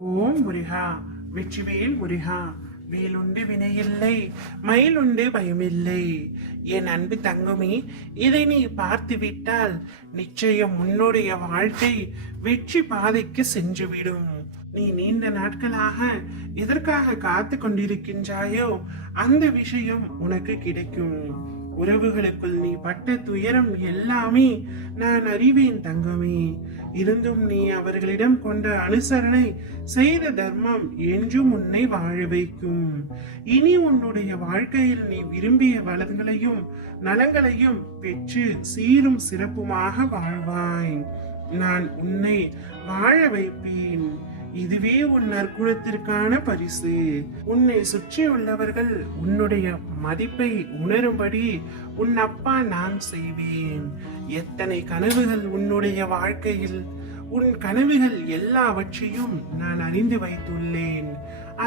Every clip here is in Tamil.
ஓம் முருகா, வெற்றிவேல் முருகா. வேலுண்டு வினையில்லை, மயிலுண்டு பயமில்லை. என் அன்பு தங்கமே, இதை நீ பார்த்து விட்டால் நிச்சயம் உன்னுடைய வாழ்க்கை வெற்றி பாதைக்கு சென்றுவிடும். நீ நீண்ட நாட்களாக எதற்காக காத்து கொண்டிருக்கின்றாயோ அந்த விஷயம் உனக்கு கிடைக்கும். உறவுகளுக்குள் நீ பட்ட துயரம் எல்லாமே நான் அறிவேன் தங்கமே. இருந்தும் நீ அவர்களிடம் கொண்ட அனுசரணை செய்த தர்மம் என்றும் உன்னை வாழ வைக்கும். இனி உன்னுடைய வாழ்க்கையில் நீ விரும்பிய வளங்களையும் நலங்களையும் பெற்று சீரும் சிறப்புமாக வாழ்வாய். நான் உன்னை வாழ வைப்பேன். இதுவே உன் நற்குணத்திற்கான பரிசு. உன்னை சுற்றி உள்ளவர்கள் உன்னுடைய மதிப்பை உணரும்படி உன் அப்பா நான் செய்வேன். எத்தனை கனவுகள் உன்னுடைய வாழ்க்கையில், உன் கனவுகள் எல்லாவற்றையும் நான் அறிந்து வைத்துள்ளேன்.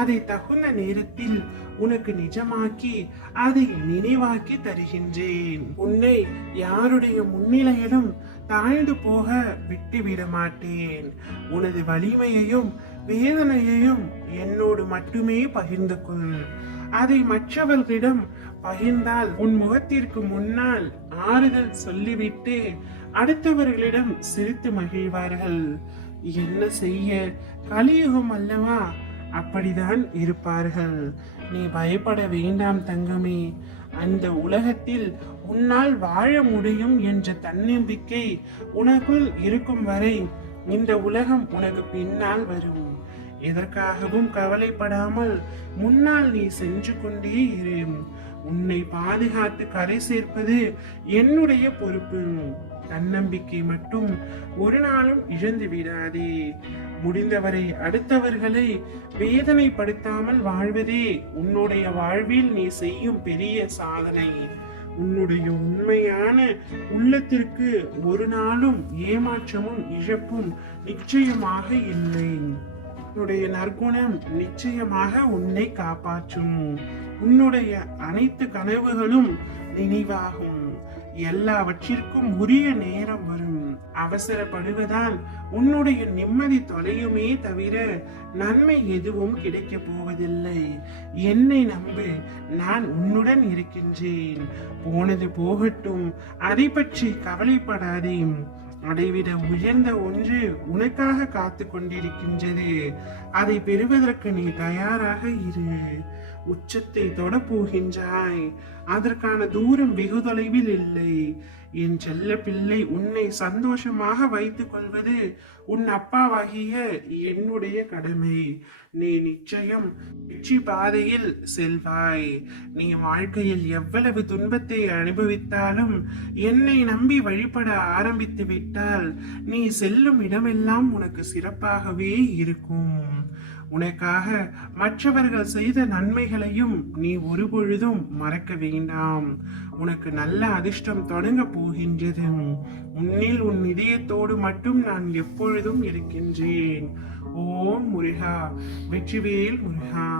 அதை தகுந்த நேரத்தில் உனக்கு நிஜமாக்கி அதை நினைவாக்கி தருகின்றேன். உன்னை யாருடைய முன்னிலையிலும் தாழ்ந்து போக விட்டுவிட மாட்டேன். உனது வலிமையையும் வேதனையையும் என்னோடு மட்டுமே பகிர்ந்து கொள். அதை மற்றவர்களிடம் பகிர்ந்தால் உன் முகத்திற்கு முன்னால் ஆறுதல் சொல்லிவிட்டு அடுத்தவர்களிடம் சிரித்து மகிழ்வார்கள். என்ன செய்ய, கலியுகம் அல்லவா, அப்படிதான் இருப்பார்கள். நீ பயப்பட வேண்டாம் தங்கமே. அந்த உலகத்தில் உன்னால் வாழ முடியும் என்ற தன்னம்பிக்கை உனக்குள் இருக்கும் வரை இந்த உலகம் உனக்கு பின்னால் வரும். எதற்காகவும் கவலைப்படாமல் முன்னால் நீ சென்று கொண்டே இரு. உன்னை பாதுகாத்து கரை சேர்ப்பது என்னுடைய பொறுப்பு. தன்னம்பிக்கை மட்டும் ஒரு நாளும் இழந்து விடாதே. முடிந்தவரை அடுத்தவர்களை வேதனைப்படுத்தாமல் வாழ்வதே உன்னுடைய வாழ்வில் நீ செய்யும் பெரிய சாதனை. உன்னுடைய உண்மையான உள்ளத்திற்கு ஒரு நாளும் ஏமாற்றமும் இழப்பும் நிச்சயமாக இல்லை. உன்னுடைய நற்குணம் நிச்சயமாக உன்னை காப்பாற்றும். உன்னுடைய அனைத்து கனவுகளும் நினைவாகும். எல்லாவற்றிற்கும் உரிய நேரம் வரும். அவசரப்படுவதால் உன்னுடைய நிம்மதி தொலையுமே தவிர நன்மை எதுவும் கிடைக்க போவதில்லை. என்னை நம்பு, நான் உன்னுடன் இருக்கின்றேன். போனது போகட்டும், அதை பற்றி கவலைப்படாதே. அதைவிட உயர்ந்த ஒன்று உனக்காக காத்து கொண்டிருக்கின்றது. அதை பெறுவதற்கு நீ தயாராக இரு. உச்சத்தை தொட போகின்றாய். அதற்கான தூரம் வெகு தொலைவில் இல்லை. என் செல்ல பிள்ளை, உன்னை சந்தோஷமாக வைத்துக் கொள்வது உன் அப்பாவாகிய என்னுடைய கடமை. நீ நிச்சயம் வெற்றி பாதையில் செல்வாய். நீ வாழ்க்கையில் எவ்வளவு துன்பத்தை அனுபவித்தாலும் என்னை நம்பி வழிபட ஆரம்பித்து விட்டால் நீ செல்லும் இடமெல்லாம் உனக்கு சிறப்பாகவே இருக்கும். உனக்காக மற்றவர்கள் செய்த நன்மைகளையும் நீ ஒருபொழுதும் மறக்க வேண்டாம். உனக்கு நல்ல அதிர்ஷ்டம் தொடங்க போகின்றது. உன்னில் உன் இதயத்தோடு மட்டும் நான் எப்பொழுதும் இருக்கின்றேன். ஓம் முருகா, வெற்றிவேல் முருகா.